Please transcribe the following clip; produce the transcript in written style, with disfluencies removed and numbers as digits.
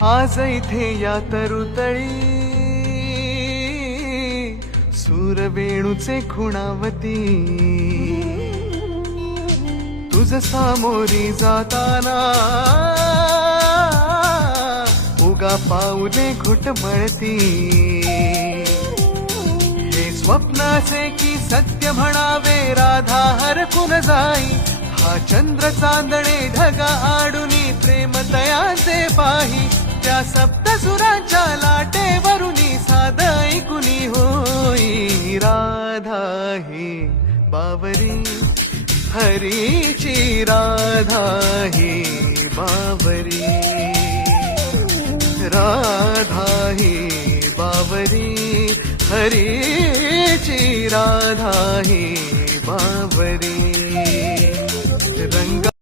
आज इथे या तरुतळी सूरवेणूचे खुणावती, तुझ सामोरी जाताना उगा पाऊले घुटमळती. हे स्वप्नाचे की सत्य म्हणावे राधा हरकून जाई, हा चंद्र चांदणे ढगा आडुनी प्रेम तयाचे पाही. त्या सप्तसुरांच्या लाटेवरुनी साध ऐकुनी होई. राधा ही बावरी हरीची, राधा ही बावरी, राधा ही बावरी हरीची, राधा ही बावरी.